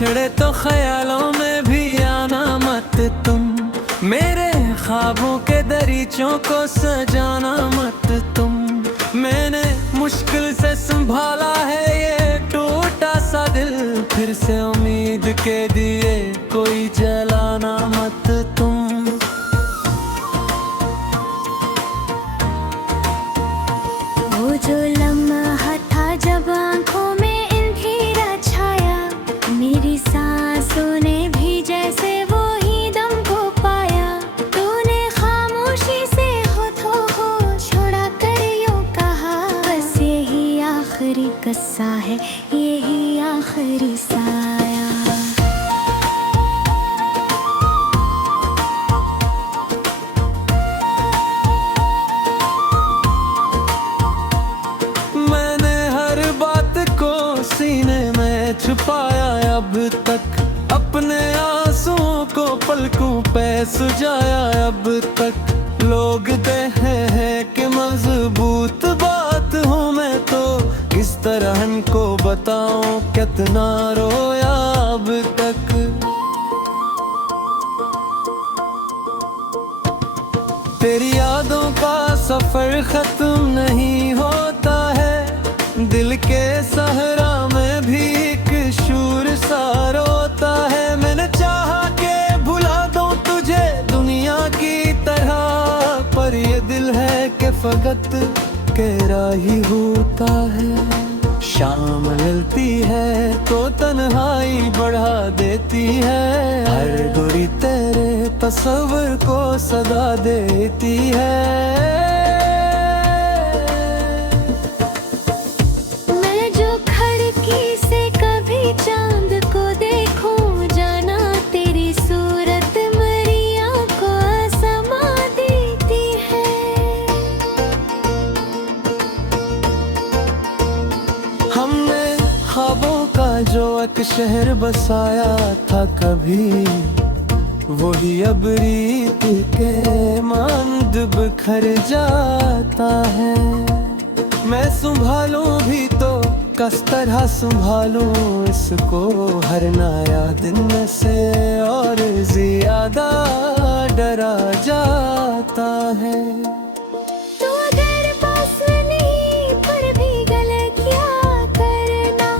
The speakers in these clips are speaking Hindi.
बिछड़े तो ख्यालों में भी आना मत तुम, मेरे ख्वाबों के दरीचों को सजाना मत तुम। मैंने मुश्किल से संभाला है ये टूटा सा दिल, फिर से उम्मीद के दिए कोई जलाना मत तुम। वो जो लम्हा था जब आंखों में अंधेरा छाया, मेरी सांसों ने भी जैसे वो ही दम को पाया। तूने खामोशी से होठों को छोड़ा कर यूं कहा, बस यही आखिरी किस्सा है, यही आखिरी साया। सीने में छुपाया अब तक, अपने आंसुओं को पलकों पे सुझाया अब तक। लोग कहे हैं कि मजबूत बात हूँ मैं, तो किस तरह इनको बताऊं कितना रोया अब तक। तेरी यादों का सफर खत्म नहीं होता है, दिल के सहरा में भी एक शूर सा रोता है। मैंने चाहा के भुला दूं तुझे दुनिया की तरह, पर ये दिल है कि फकत तेरा ही होता है। शाम मिलती है तो तन्हाई बढ़ा देती है, हर गोरी तेरे तस्वर को सदा देती है। चांद को देखूं जाना, तेरी सूरत मरिया को समा देती है। हमने ख्वाबों का जो एक शहर बसाया था कभी, वही अब रीत के मांद बिखर जाता है। मैं संभालूं भी तो किस तरह संभालूं इसको, हर नया दिन से और ज्यादा डरा जाता है। तू अगर पास नहीं पर भी गलतियां करना,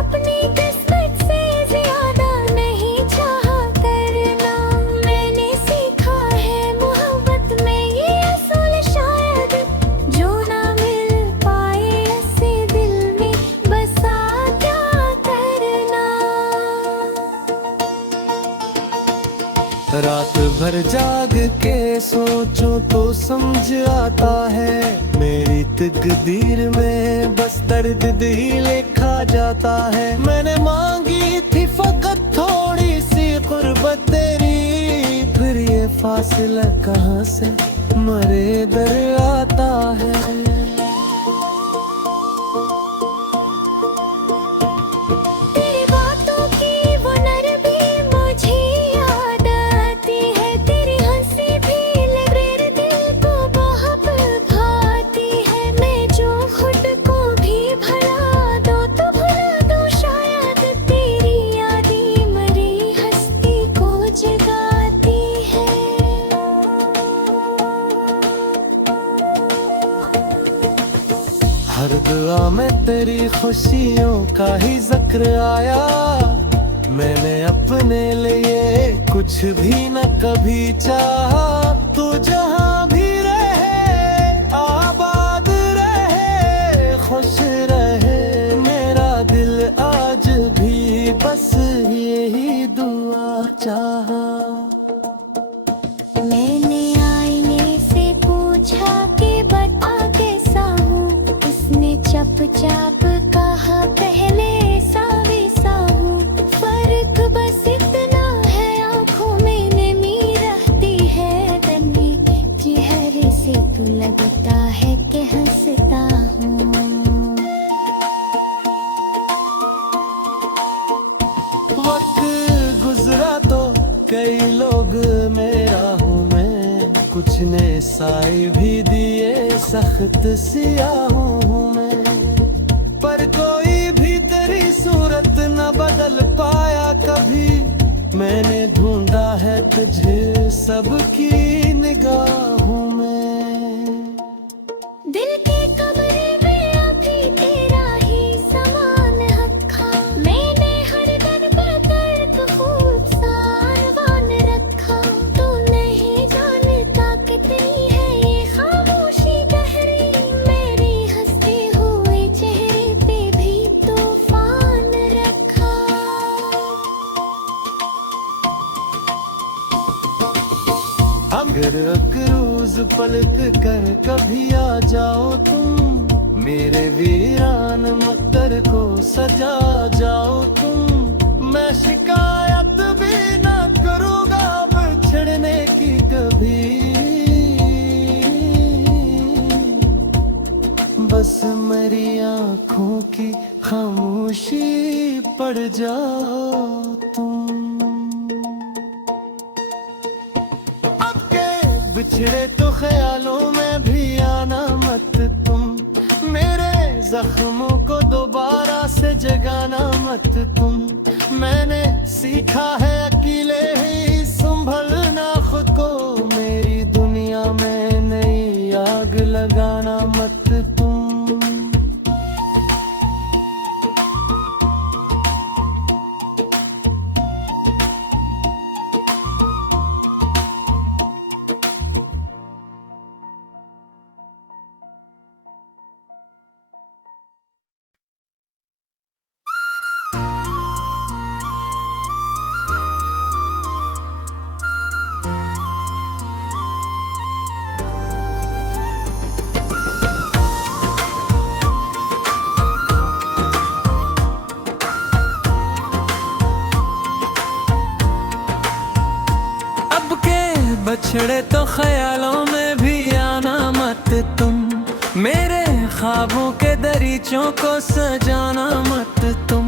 अपनी किस्मत से ज्यादा नहीं चाहा करना। मैंने सीखा है मोहब्बत में ये असूल, शायद जो ना मिल पाए ऐसे दिल में बसा क्या करना। रात भर जाग के सोचो तो समझ आता है, मेरी तकदीर में बस दर्द ही लिखा जाता है। मैंने मांगी थी फकत थोड़ी सी गुर्बत तेरी, फिर ये फासला कहाँ से मरे दर आता है। हर दुआ में तेरी खुशियों का ही जिक्र आया, मैंने अपने लिए कुछ भी न कभी चाहा। तू जहाँ भी रहे आबाद रहे खुश रहे, मेरा दिल आज भी बस यही दुआ चाहा। मैंने आईने से पूछा कि बता कैसा हूँ, इसने चुपचाप कहा पहले सा वैसा हूँ। फर्क बस इतना है आँखों में नमी रहती है, तन्वी चेहरे से तो लगता है कि हंसता हूँ। वक्त गुजरा तो कई लोग मेरा हूँ मैं, कुछ ने साए भी दिए सख्त सियाह हूँ मैं, पर कोई भी तेरी सूरत न बदल बदल पाया कभी। मैंने ढूंढा है तुझे सबकी निगाहों में। दिल के कमरे में अभी तेरा ही समान रखा। मैंने हर दिन पर दर्द खूब सारवान रखा। तू नहीं जानता कितनी है ये खामोशी गहरी। मेरी हंसते हुए चेहरे पे भी तूफान रखा। अगर अक्रूज पलट कर कभी आ जाओ तुम, मेरे वीरान मक्कर को सजा जाओ तुम। मैं शिकायत भी ना करूँगा बिछड़ने की कभी। बस मेरी आँखों की खामोशी पड़ जाओ तुम। बिछड़े तो ख्यालों में भी आना मत तुम। मेरे जख्मों को दोबारा से जगाना मत तुम। मैंने सीखा है अकेले ही संभलना खुद को। मेरी दुनिया में नई आग लगाना मत तुम। बछड़े तो ख्यालों में भी आना मत तुम। मेरे ख्वाबों के दरीचों को सजाना मत तुम।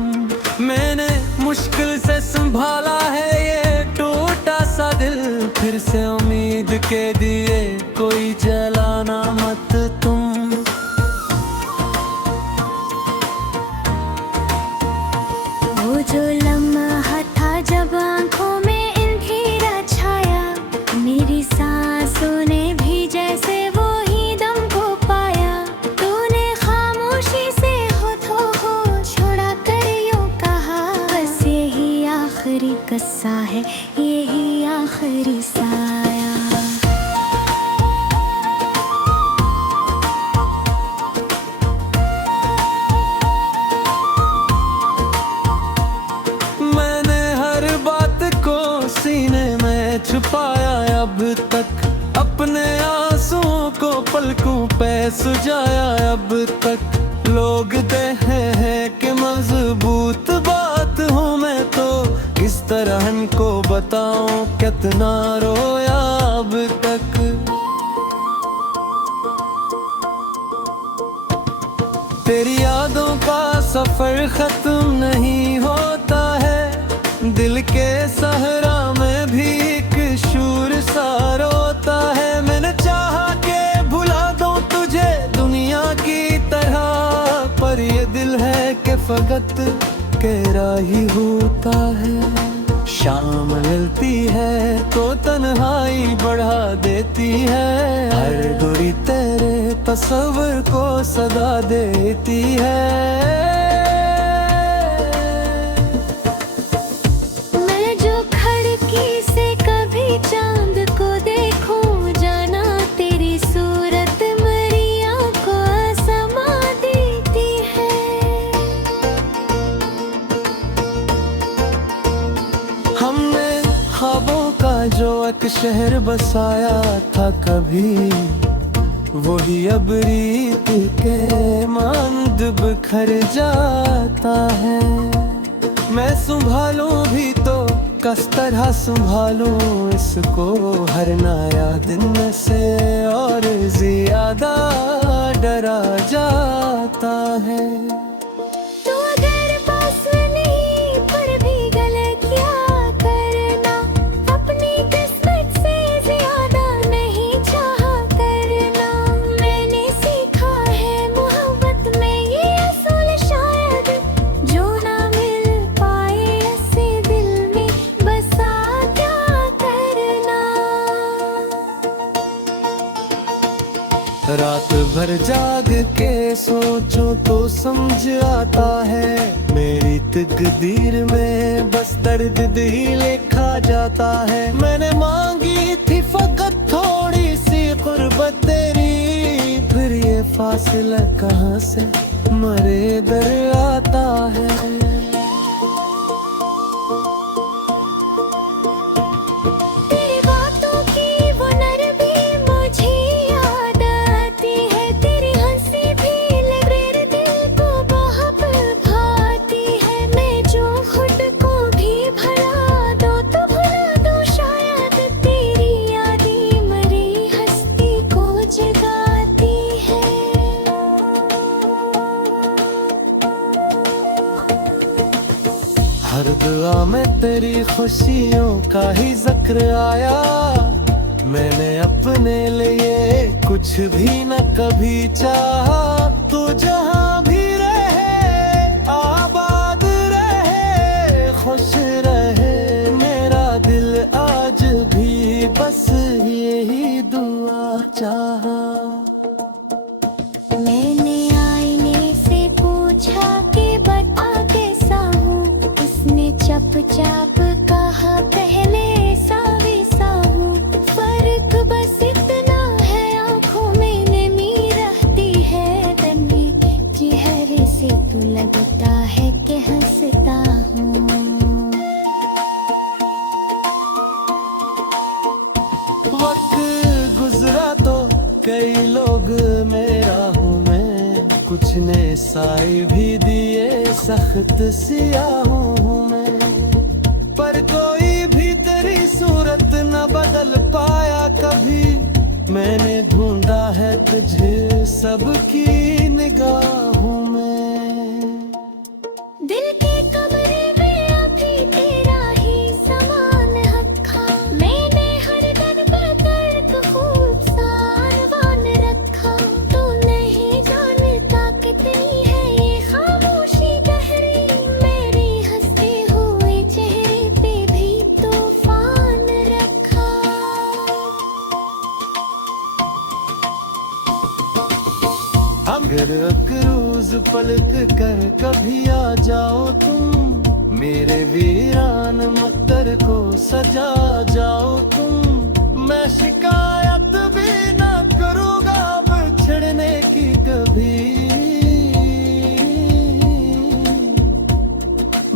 मैंने मुश्किल से संभाला है ये टूटा सा दिल। फिर से उम्मीद के दिए कोई जलाना मत तुम। वो जो लम्हा था जब आँखों में अंधेरा छाया। मेरी सांसों ने भी जैसे वो ही दम को पाया। तूने खामोशी से होठों को छोड़ा कर यूं कहा, बस यही आखिरी किस्सा है, यही आखिरी साया। मैंने हर बात को सीने में छुपाया अब तक। अपने आंसुओं को पलकों पे सुझाया अब तक। लोग कहे हैं कि मजबूत बात हूँ मैं तो। किस तरह इनको बताऊं कितना रोया अब तक। तेरी यादों का सफर खत्म नहीं होता है। दिल के सहरा में भी एक शूर सा रोता है। मैंने चाहा के भुला दूं तुझे दुनिया की तरह, पर ये दिल है कि फकत तेरा ही होता है। शाम मिलती है तो तन्हाई बढ़ा देती है। हर दूरी तेरे तस्वर को सदा देती है। मैं जो खिड़की से कभी चांद को देखूं, जाना तेरी सूरत मेरी आंखों समा देती है। हमने ख्वाबों का जो एक शहर बसाया था कभी, वही अब रीत के मांद बिखर जाता है। मैं संभालूं भी तो किस तरह संभालूं इसको। हर नया दिन से और ज्यादा डरा जाता है। तू अगर पास नहीं पर भी गलतियां करना, अपनी किस्मत से ज्यादा नहीं चाहा करना। मैंने सीखा है मोहब्बत में ये असूल शायद, जो ना मिल पाए रात भर जाग के सोचो तो समझ आता है, मेरी तकदीर में बस दर्द दिल लिखा जाता है। मैंने मांगी थी फकत थोड़ी सी कुर्बत तेरी, फिर ये फासला कहाँ से मरे दर आता है। हर दुआ में तेरी खुशियों का ही जिक्र आया, मैंने अपने लिए कुछ भी न कभी चाहा। तू जहाँ भी रहे आबाद रहे खुश रहे, मेरा दिल आज भी बस यही दुआ चाहा। मैंने आईने से पूछा कि बता कैसा हूँ, उसने चुपचाप कहा पहले वैसा हूँ। फर्क बस इतना है आँखों में नमी रहती है, तन्ने चेहरे से तो लगता है कि हंसता हूँ। वक्त गुजरा तो कई लोग मेरा हूँ मैं, कुछ ने साई भी दिए सख्त सियाह हूँ मैं, पर कोई भी तेरी सूरत न बदल पाया कभी। मैंने ढूंढा है तुझे सबकी निगाहों में। दिल के कमरे में अभी तेरा ही समान रखा, मैंने हर दर पर दर्द खूब सारवान रखा। तू नहीं जानता कितनी है ये खामोशी गहरी, मेरी हंसते हुए चेहरे पे भी तूफान रखा। अगर अक्रूज पलट कर कभी आ जाओ तुम, मेरे वीरान मक्तर को सजा जाओ तुम। मैं शिकायत भी न करूँगा बिछड़ने की कभी,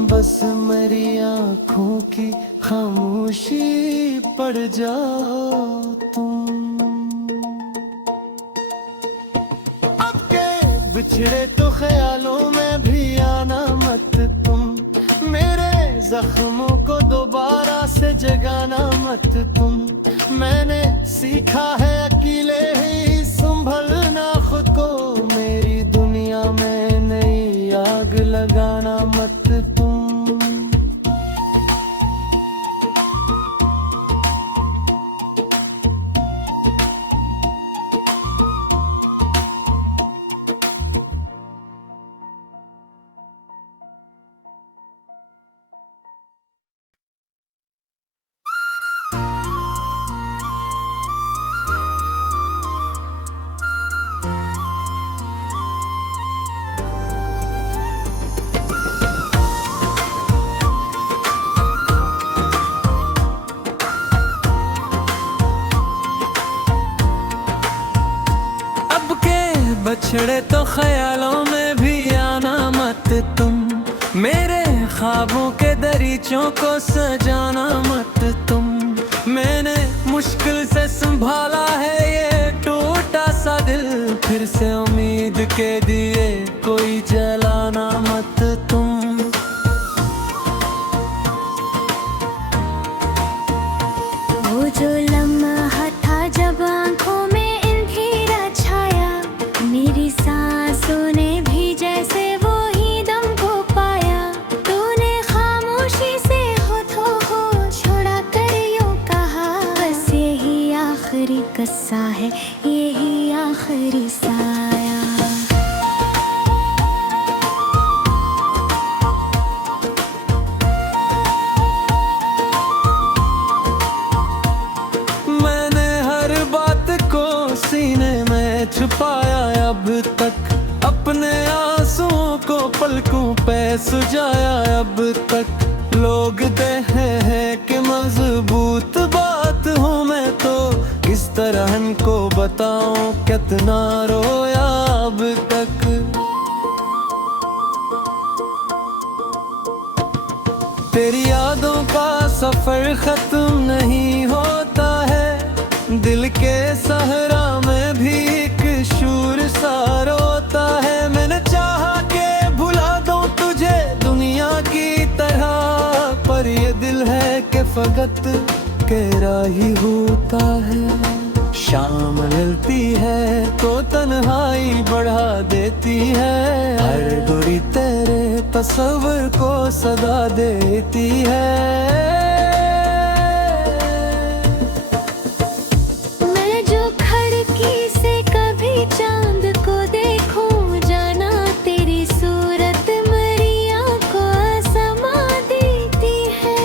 बस मेरी आँखों की खामोशी पड़ जाओ तुम। बिछड़े तो ख्यालों में भी आना मत तुम, मेरे जख्मों को दोबारा से जगाना मत तुम। मैंने सीखा है अकेले ही संभलना खुद को, मेरी दुनिया में नई आग लगाना मत तुम। बछड़े तो ख्यालों में भी आना मत तुम, मेरे ख्वाबों के दरीचों को सजाना मत तुम। मैंने मुश्किल से संभाला है ये टूटा सा दिल, फिर से उम्मीद के दिए कोई जलाना मत तुम। वो जो लम्हा था जब आँखों में अंधेरा छाया, मेरी सांसों ने भी जैसे वो ही दम को पाया। तूने खामोशी से होठों को छोड़ा कर यूं कहा, बस यही आखिरी किस्सा है, यही आखिरी साया। मैंने हर बात को सीने में छुपाया अब तक, अपने आंसुओं को पलकों पे सुझाया अब तक। लोग कहे हैं कि मजबूत बात हूँ मैं तो, किस तरह इनको बताऊं कितना रोया अब तक। तेरी यादों का सफर खत्म नहीं होता है, दिल के सहरा में भी एक शूर सा रोता है। मैंने चाहा के भुला दूं तुझे दुनिया की तरह, पर ये दिल है कि फकत तेरा ही होता है। शाम मिलती है तो तन्हाई बढ़ा देती है, हर दूरी तेरे तस्वर को सदा देती है। मैं जो खिड़की से कभी चांद को देखूं, जाना तेरी सूरत मेरी आंखों समा देती है।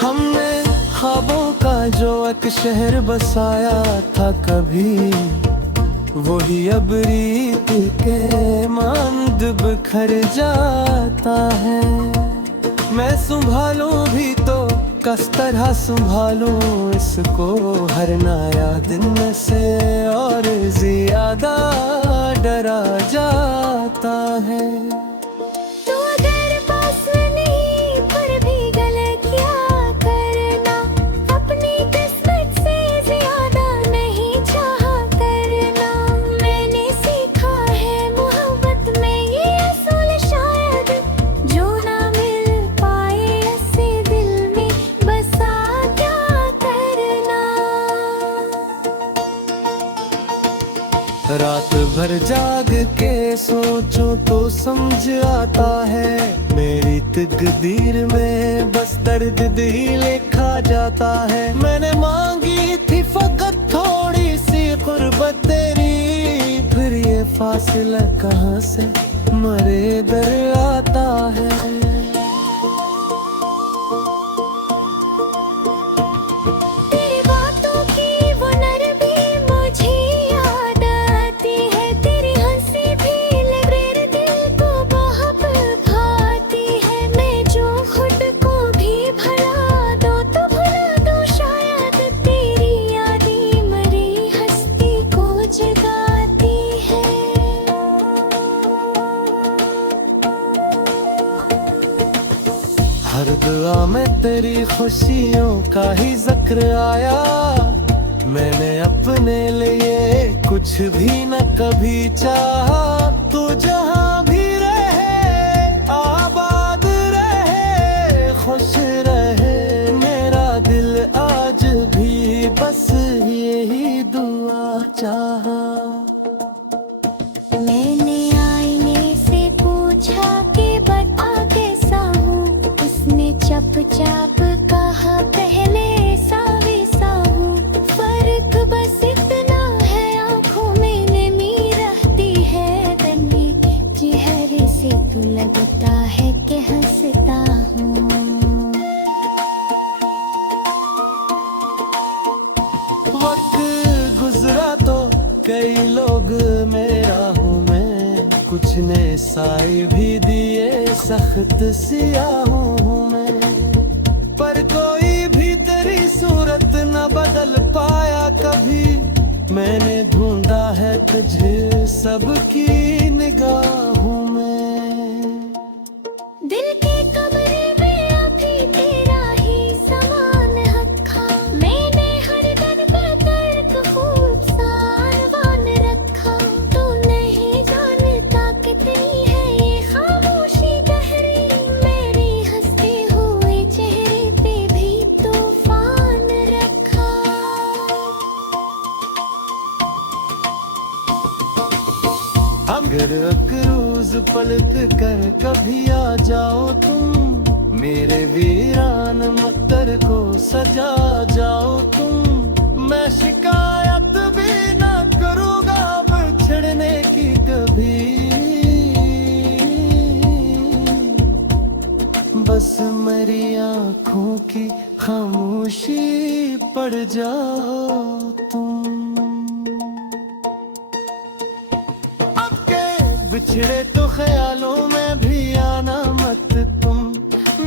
हमने ख्वाबों का जो एक शहर बसाया था कभी, वही अब रीत के मांद बिखर जाता है। मैं संभालूं भी तो किस तरह संभालूं इसको, हर नया दिन से और ज्यादा डरा जाता है। तू अगर पास नहीं पर भी गलत क्या करना, अपनी किस्मत से ज्यादा नहीं चाहा करना। मैंने सीखा है मोहब्बत में ये असूल शायद, जो ना मिल पाए ऐसे दिल में बसा क्या करना। रात भर जाग के सोचो तो समझ आता है, मेरी तकदीर में बस दर्द ही लिखा जाता है। मैंने मांगी थी फकत थोड़ी सी कुर्बत तेरी, फिर ये फासला कहाँ से मरे दर आता है। तेरी बातों की वो नरमी मुझे याद आती है, तेरी हंसी भी मेरे दिल को बहुत भाती है। मैं जो खुद को भी भुला दूं तो भुला दूं शायद, तेरी यादें मरी हस्ती को जगाती है। हर दुआ में तेरी खुशियों का ही जिक्र आया, मैंने अपने लिए कुछ भी न कभी चाहा। तू जहां भी रहे आबाद रहे खुश रहे, मेरा दिल आज भी बस यही दुआ चाहा। मैंने आईने से पूछा कि बता कैसा हूँ, उसने चुपचाप कहा पहले ऐसा वैसा हूँ। फर्क बस इतना है आँखों में नमी रहती है, तन्ने चेहरे से तो लगता है कि हंसता हूँ। वक्त गुजरा तो कई लोग मेरा हूँ मैं, कुछ ने साए भी दिए सख्त सियाहूँ हूँ मैं, पर कोई भी तेरी सूरत न बदल पाया कभी। मैंने ढूंढा है तुझे सबकी निगाहों में। दिल के कमरे में अभी तेरा ही समान रखा, मैंने हर दर पर तर्क खूब सारवान रखा। तू नहीं जानता कितनी है ये खामोशी गहरी, मेरी हंसते हुए चेहरे पे भी तूफान रखा। अगर रोज पलट कर कभी आ जाओ तुम, मेरे वीरान मक्तर को सजा जाओ तुम। मैं शिकायत भी ना करूँगा बिछड़ने की कभी, बस मेरी आँखों की खामोशी पड़ जाओ तुम। अब के बिछड़े तो ख्यालों में भी आना मत तुम,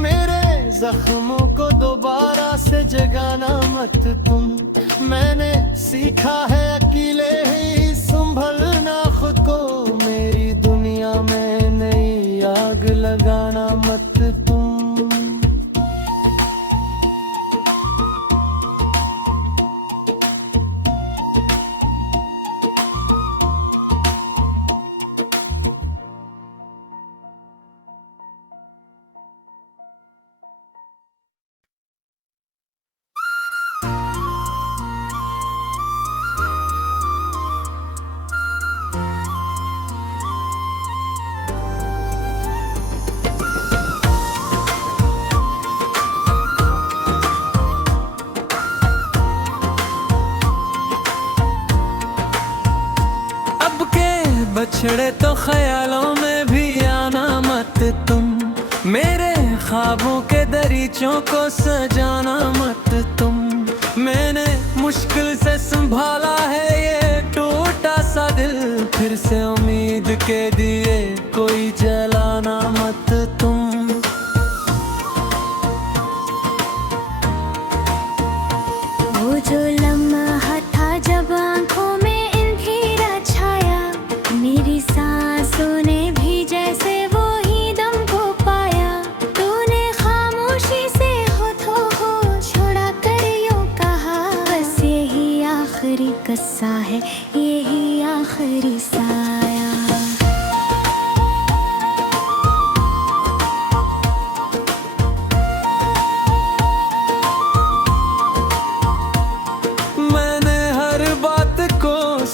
मेरे जख्मों को दोबारा से जगाना मत तुम। मैंने सीखा है अकेले ही संभलना खुद को, मेरी दुनिया में नई आग लगाना मत तुम। बछड़े तो ख्यालों में भी आना मत तुम, मेरे ख्वाबों के दरीचों को सजाना मत तुम। मैंने मुश्किल से संभाला है ये टूटा सा दिल, फिर से उम्मीद के दिए कोई जलाना मत तुम। वो जो लम्हा था जब आंखों में अंधेरा छाया, मेरी सांसों ने भी जैसे वो ही दम को पाया। तूने खामोशी से होठों को छोड़ा कर यूं कहा, बस यही आखिरी किस्सा है, यही आखिरी साया।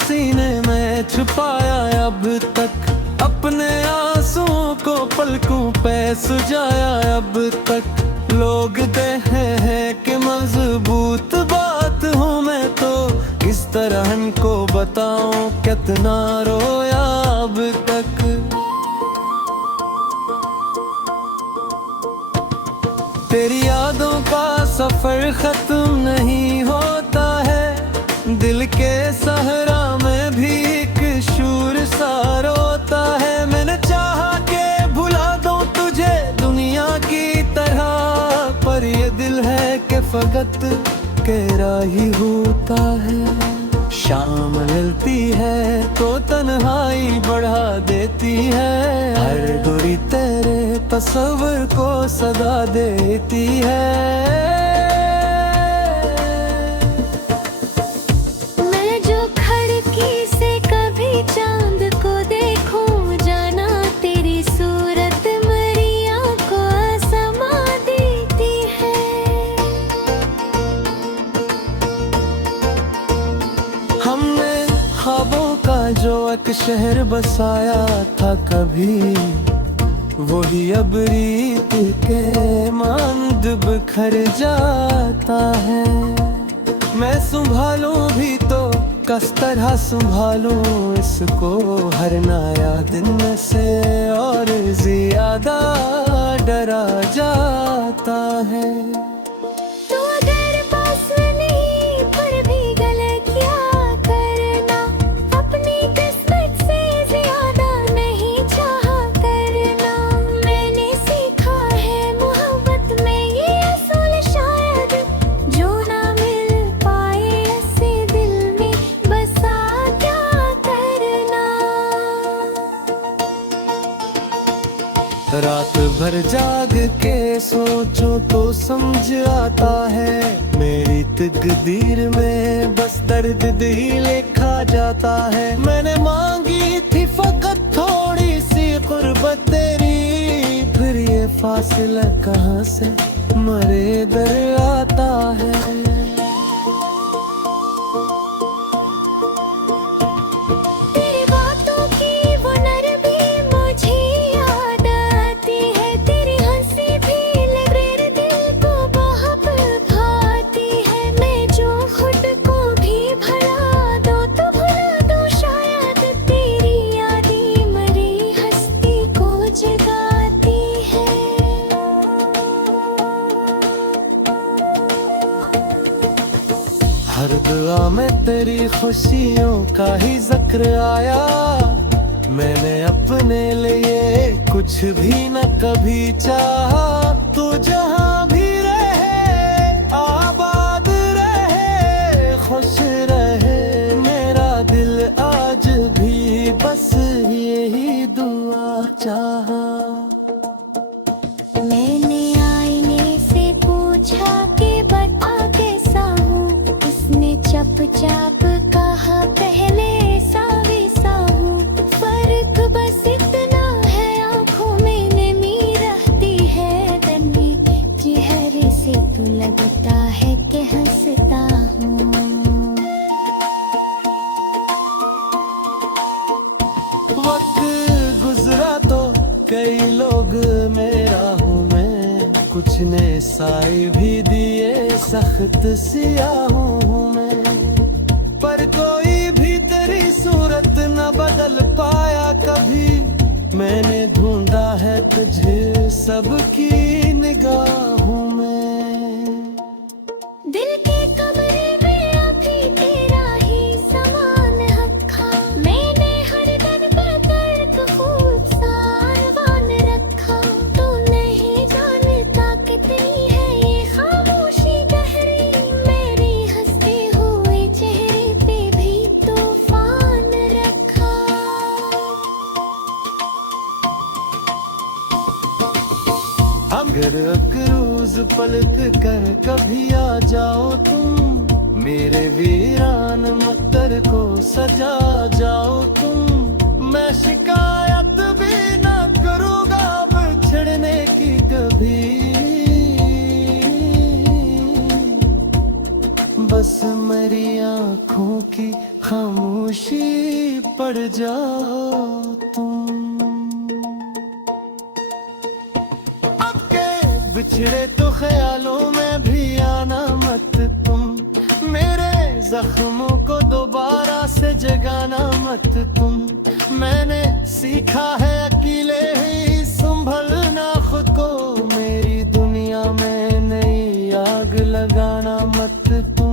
सीने में छुपाया अब तक, अपने आंसुओं को पलकों पे सुझाया अब तक। लोग कहे हैं कि मजबूत बात हूँ मैं तो, किस तरह इनको बताऊं कितना रोया अब तक। तेरी यादों का सफर खत्म नहीं होता है, दिल के सहरा में भी एक शूर सा रोता है। मैंने चाहा के भुला दूं तुझे दुनिया की तरह, पर ये दिल है कि फकत तेरा ही होता है। शाम मिलती है तो तन्हाई बढ़ा देती है, हर दूरी तेरे तस्वर को सदा देती है। चांद को देखूं जाना, तेरी सूरत मरिया को समा देती है। हमने ख्वाबों का जो एक शहर बसाया था कभी, वही अब रीत के मांद बिखर जाता है। मैं संभालूं भी तो किस तरह संभालूं इसको, हर नया दिन से और ज्यादा डरा जाता है। तू अगर पास नहीं पर भी गलतियां करना, अपनी किस्मत से ज्यादा नहीं चाहा करना। मैंने सीखा है मोहब्बत में ये असूल शायद, जो ना मिल पाए ऐसे दिल में बसा क्या करना। रात भर जाग के सोचो तो समझ आता है, मेरी तकदीर में बस दर्द ही लिखा जाता है। मैंने मांगी थी फकत थोड़ी सी कुर्बत तेरी, फिर ये फासला कहाँ से मरे दर आता है। हर दुआ में तेरी खुशियों का ही जिक्र आया। मैंने अपने लिए कुछ भी न कभी चाहा। तू जहाँ भी रहे आबाद रहे खुश रहे मेरा दिल आज भी बस यही दुआ चाहा। मैंने आईने से पूछा कि बता कैसा हूँ, इसने चुपचाप कहा पहले ऐसा वैसा हूँ। फर्क बस इतना है आँखों में नमी रहती है, तन्वी चेहरे से तो लगता है कि हंसता हूँ। वक्त गुजरा तो कई लोग मेरा हूँ मैं, कुछ ने साए भी दिए सख्त सियाहूँ हूँ मैं। पर कोई भी तेरी सूरत न बदल पाया कभी। मैंने ढूंढा है तुझे सबकी निगाहों में। दिल के कमरे में अभी तेरा ही समान रखा, मैंने हर दर पर दर्द खूब सारवान रखा। तू नहीं जानता कितनी है ये खामोशी गहरी, मेरी हंसते हुए चेहरे पे भी तूफान रखा। अगर अक्रूज पलट कर कभी आ जाओ तुम, मेरे वीरान मक्तर को सजा जाओ तुम। मैं शिकायत भी ना करूँगा बिछड़ने की कभी। बस मेरी आँखों की खामोशी पड़ जाओ तुम। बिछड़े तो ख्यालों में भी आना मत तुम, मेरे जख्मों को दोबारा से जगाना मत तुम। मैंने सीखा है अकेले ही संभलना खुद को, मेरी दुनिया में नई आग लगाना मत तुम।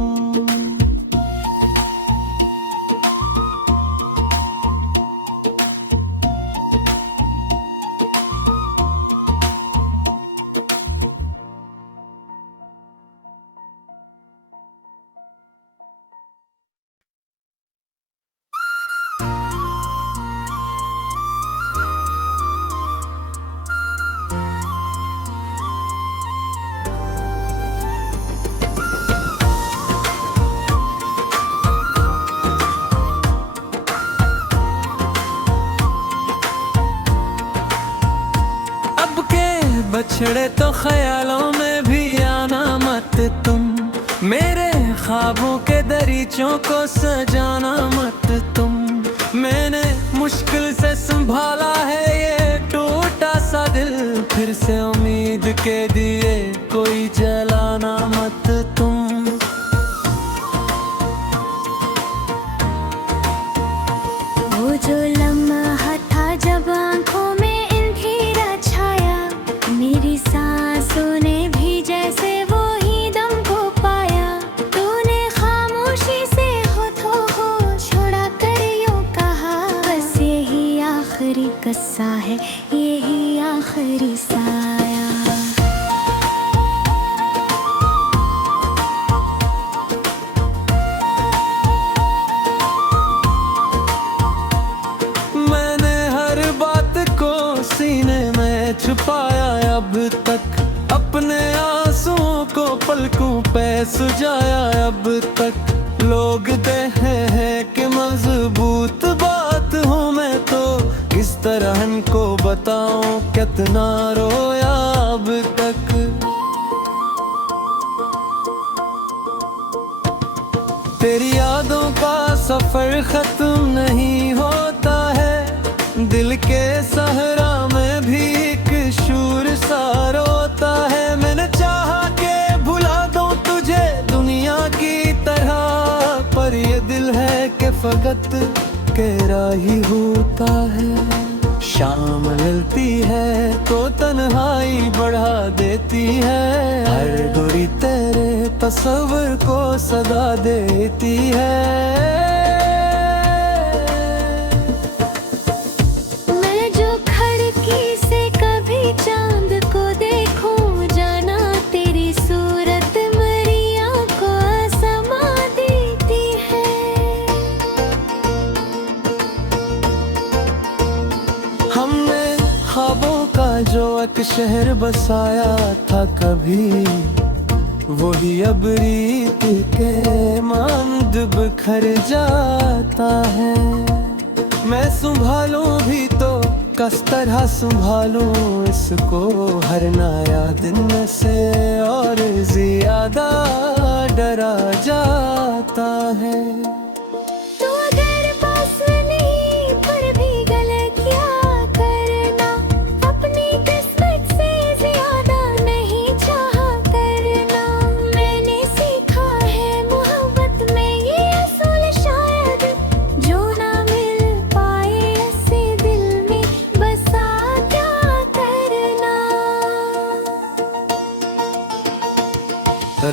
बछड़े तो ख्यालों में भी आना मत तुम, मेरे ख्वाबों के दरीचों को सजाना मत तुम। मैंने मुश्किल से संभाला है ये टूटा सा दिल, फिर से उम्मीद के दिए कोई जलाना मत तुम। वो जो लम्हा था जब आँखों में अंधेरा छाया, मेरी सांसों ने भी जैसे वो ही दम को पाया। तूने खामोशी से होठों को छोड़ा कर यूं कहा, बस यही आखिरी किस्सा है, यही आखिरी साया। मैंने हर बात को सीने में छुपाया अब तक, अपने आंसुओं को पलकों पे सुझाया अब तक। लोग कहते हैं कि मजबूत बात हूँ मैं तो, किस तरह इनको बताऊं कितना रोया अब तक। तेरी यादों का सफर खत्म नहीं होता है, दिल के सहरा में भी एक शूर सा रोता है। मैंने चाहा के भुला दूं तुझे दुनिया की तरह, पर ये दिल है कि फकत तेरा ही होता है। शाम मिलती है तो तन्हाई बढ़ा देती है, हर दूरी तेरे तस्वर को सदा देती है। मैं जो खिड़की से कभी चांद को देखूं, जाना तेरी सूरत मेरी आंखों समा देती है। हमने ख्वाबों का जो एक शहर बसाया था कभी, वही अब रीत के मांद बिखर जाता है। मैं संभालूं भी तो किस तरह संभालूं इसको, हर नया दिन से और ज्यादा डरा जाता है। तू अगर पास नहीं पर भी गलतियां करना, अपनी किस्मत से ज्यादा नहीं चाहा करना। मैंने सीखा है मोहब्बत में ये असूल, शायद जो ना मिल पाए ऐसे दिल में बसा क्या करना।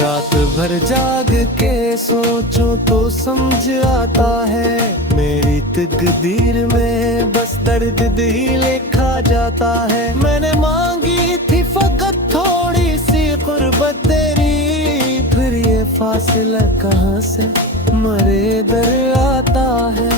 रात भर जाग के सोचूं तो समझ आता है, मेरी तकदीर में बस दर्द दिल लिखा जाता है। मैंने मांगी थी फकत थोड़ी सी गुर्बत तेरी, फिर ये फासला कहाँ से मरे दर आता है।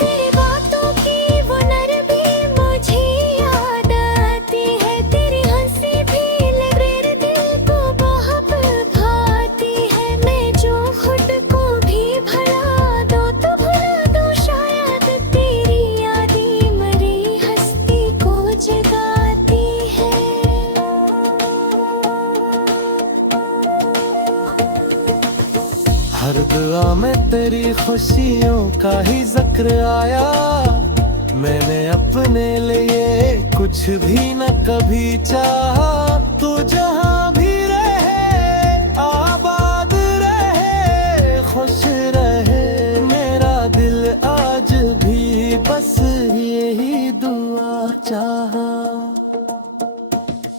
तेरी बातों की वो नरमी मुझे याद आती है, तेरी हंसी भी लबरेर दिल को बहुत भाती है। मैं जो खुद को भी भुला दूं तो भुला दूं, शायद तेरी यादें मरी हस्ती को जगाती है। हर दुआ में तेरी खुशियों का ही जिक्र आया, मैंने अपने लिए कुछ भी न कभी चाहा। तू जहाँ भी रहे आबाद रहे खुश रहे, मेरा दिल आज भी बस यही दुआ चाहा।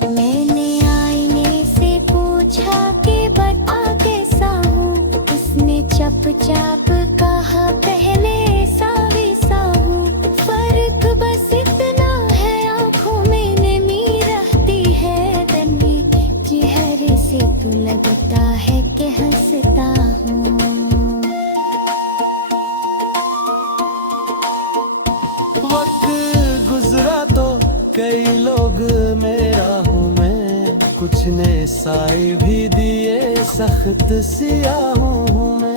मैंने आईने से पूछा कि बता कैसा हूँ, उसने चुपचाप कहा पहले सा वैसा हूँ। फर्क बस इतना है आँखों में नमी रहती है, तन्वी चेहरे से तो लगता है कि हंसता हूँ। वक्त गुजरा तो कई लोग मेरा हूँ मैं, कुछ ने साए भी दिए सख्त सियाहूं हूँ मैं।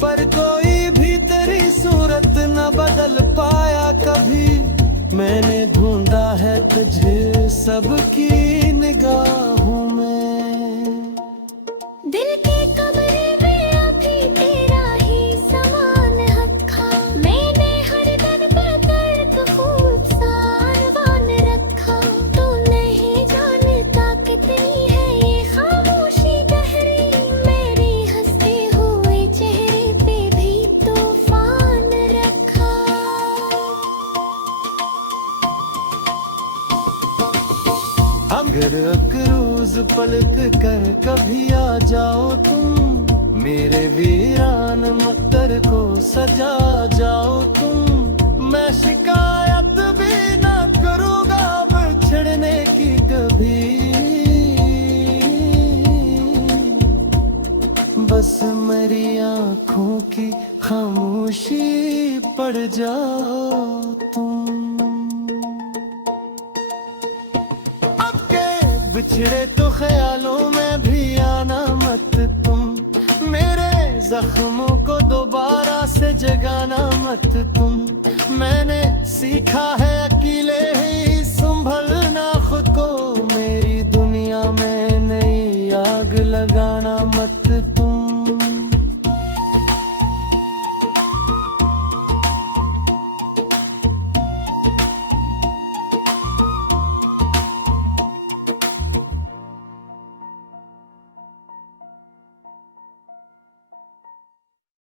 पर कोई भी तेरी सूरत न बदल पाया कभी, मैंने ढूंढा है तुझे सबकी निगाहों में। दिल के कमरे में अभी तेरा ही समान रखा, मैंने हर दर पर दर्द खूब सारवान रखा। तू नहीं जानता कितनी है ये खामोशी गहरी, मेरी हंसते हुए चेहरे पे भी तूफान रखा। अगर अकरूज पलट कर कभी आ जाओ तुम, मेरे वीरान मक्तर को सजा जाओ तुम। मैं शिकायत भी ना करूँगा बिछड़ने की कभी, बस मेरी आँखों की खामोशी पड़ जाओ तुम। बिछड़े तो ख्यालों में भी आना मत तुम, मेरे जख्मों को दोबारा से जगाना मत तुम। मैंने सीखा है अकेले ही